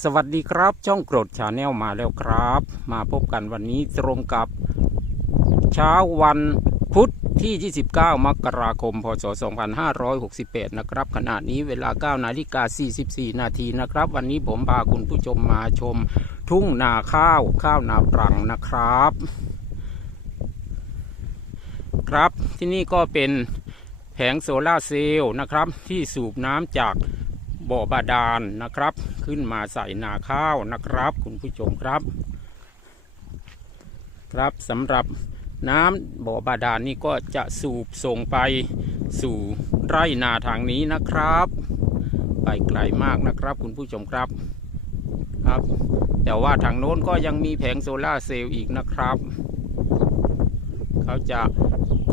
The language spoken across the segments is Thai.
สวัสดีครับช่องโกรดชาแนลมาแล้วครับ มาพบกันวันนี้ตรงกับ เช้าวันพุธที่ 29 มกราคม พศ 2568 นะครับ ขณะนี้เวลา 9 นาฬิกา 44 นาทีนะครับ วันนี้ผมพาคุณผู้ชมมาชม ทุ่งนาข้าวข้าวนาปรังนะครับ ครับที่นี่ก็เป็นแผงโซลาร์เซลล์นะครับ ที่สูบน้ำจาก บ่อบาดาลนนะครับ ขึ้นมาใส่นาข้าวนะครับ คุณผู้ชมครับ ครับสำหรับน้ำบ่อบาดาลนนี่ก็จะสูบส่งไปสู่ไร่นาทางนี้นะครับ ไปไกลมากนะครับ คุณผู้ชมครับครับ แต่ว่าทางโน้นก็ยังมีแผงโซลาเซลล์อีกนะครับ เขาจะ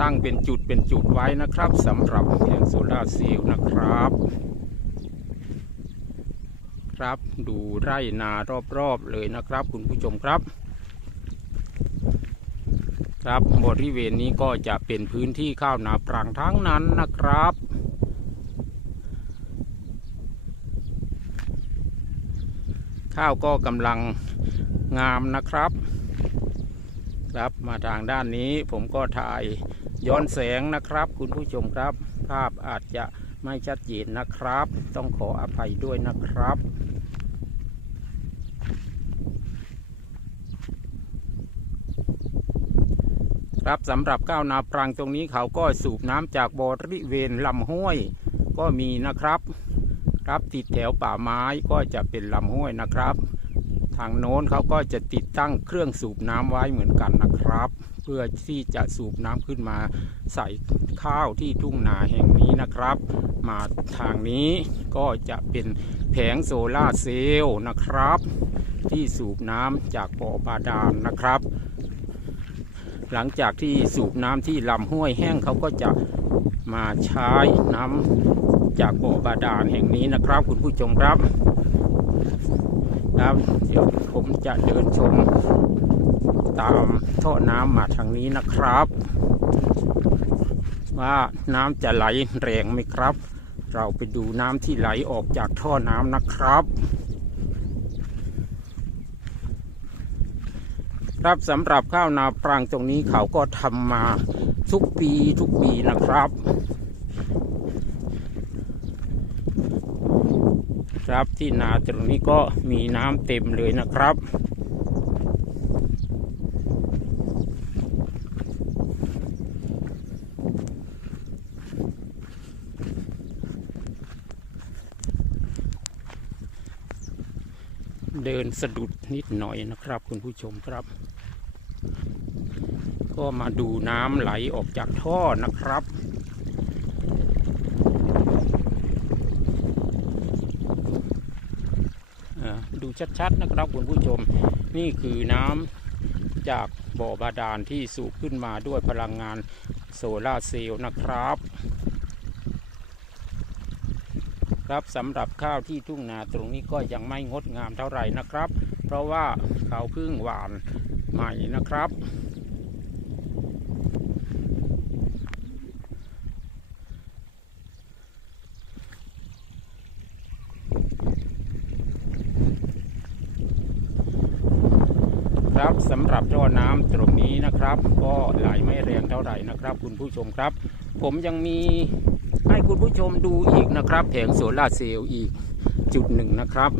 ตั้งเป็นจุดเป็นจุดไว้นะครับสำหรับแผงโซลาเซลล์นะครับ ครับ ดูไร่นารอบๆเลยนะครับ คุณผู้ชมครับ ครับบริเวณนี้ก็จะเป็นพื้นที่ข้าวนาปรังทั้งนั้นนะครับข้าวก็กำลังงามนะครับ ครับมาทางด้านนี้ผมก็ถ่ายย้อนแสงนะครับ คุณผู้ชมครับ ภาพอาจจะไม่ชัดเจนนะครับ ต้องขออภัยด้วยนะครับ ครับสำหรับก้าวนาปรังตรงนี้เขาก็สูบน้ำจากบริเวณลำห้วย ก็มีนะครับ ครับติดแถวป่าไม้ก็จะเป็นลำห้วยนะครับ ทางโน้นเขาก็จะติดตั้งเครื่องสูบน้ำไว้เหมือนกันนะครับ เพื่อที่จะสูบน้ำขึ้นมาใส่ข้าวที่ทุ่งนาแห่งนี้นะครับ มาทางนี้ก็จะเป็นแผงโซลาร์เซลล์นะครับ ที่สูบน้ำจากบ่อบาดาลนนะครับ หลังจากที่สูบน้ำที่ลำห้วยแห้งเขาก็จะมาใช้น้ำจากบ่อบาดาลแห่งนี้นะครับ คุณผู้ชมครับครับเดี๋ยวผมจะเดินชมตามท่อน้ำมาทางนี้นะครับ ว่าน้ำจะไหลแรงไหมครับ เราไปดูน้ำที่ไหลออกจากท่อน้ำนะครับ ครับสำหรับข้าวนาปรังตรงนี้เขาก็ทำมาทุกปีทุกปีนะครับ ครับที่นาตรงนี้ก็มีน้ำเต็มเลยนะครับเดินสะดุดนิดหน่อยนะครับ คุณผู้ชมครับ ก็มาดูน้ำไหลออกจากท่อนะครับ ดูชัดๆนะครับคุณผู้ชม นี่คือน้ำจากบ่อบาดาลที่สูบขึ้นมาด้วยพลังงานโซลาร์เซลล์นะครับ ครับสำหรับข้าวที่ทุ่งนาตรงนี้ก็ยังไม่งดงามเท่าไหร่นะครับ เพราะว่าเขาเพิ่งหวานใหม่นะครับ ครับสำหรับท่อน้ำตรงนี้นะครับ ก็ไหลไม่แรงเท่าไหร่นะครับ คุณผู้ชมครับ ผมยังมีให้คุณผู้ชมดูอีกนะครับ แผงโซลาเซลล์อีกจุดหนึ่งนะครับ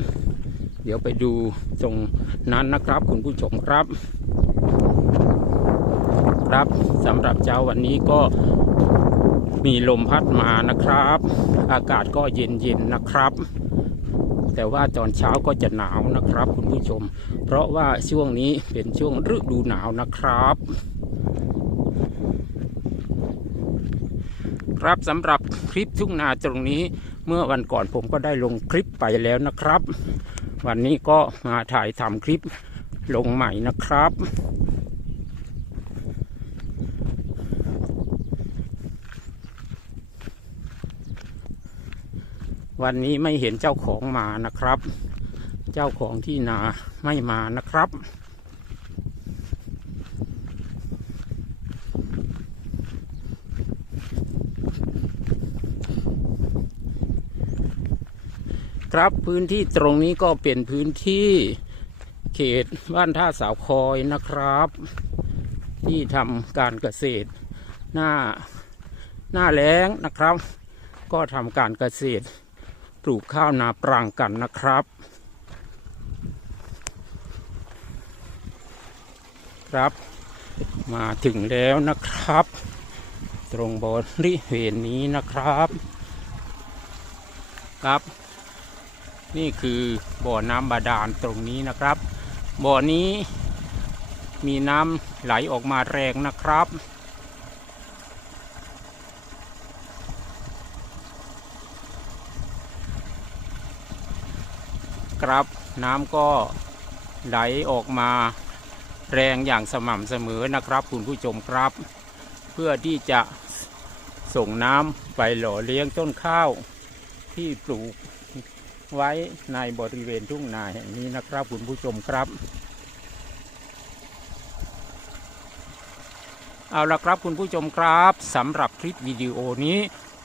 เดี๋ยวไปดูตรงนั้นนะครับ คุณผู้ชมครับ ครับสำหรับเช้าวันนี้ก็มีลมพัดมานะครับ อากาศก็เย็นๆนะครับ แต่ว่าตอนเช้าก็จะหนาวนะครับ คุณผู้ชม เพราะว่าช่วงนี้เป็นช่วงฤดูหนาวนะครับครับสำหรับคลิปทุ่งนาตรงนี้เมื่อวันก่อนผมก็ได้ลงคลิปไปแล้วนะครับ วันนี้ก็มาถ่ายทำคลิปลงใหม่นะครับ วันนี้ไม่เห็นเจ้าของมานะครับ เจ้าของที่นาไม่มานะครับ ครับพื้นที่ตรงนี้ก็เป็นพื้นที่เขตบ้านท่าสาวคอยนะครับ ที่ทำการเกษตรหน้าหน้าแล้งนะครับ ก็ทำการเกษตร ปลูกข้าวนาปรังกันนะครับ ครับมาถึงแล้วนะครับ ตรงบริเวณนี้นะครับ ครับ นี่คือบ่อน้ำบาดาลตรงนี้นะครับ บ่อนี้มีน้ำไหลออกมาแรงนะครับ ครับ น้ำก็ไหลออกมาแรงอย่างสม่ำเสมอนะครับ คุณผู้ชมครับ เพื่อที่จะส่งน้ำไปหล่อเลี้ยงต้นข้าวที่ปลูกไว้ในบริเวณทุ่งนาแห่งนี้นะครับ คุณผู้ชมครับ เอาละครับคุณผู้ชมครับสำหรับคลิปวิดีโอนี้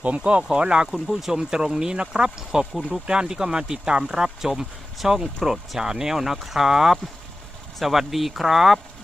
ผมก็ขอลาคุณผู้ชมตรงนี้นะครับ ขอบคุณทุกท่านที่ก็มาติดตามรับชมช่องโปรดชาแนลนะครับ สวัสดีครับ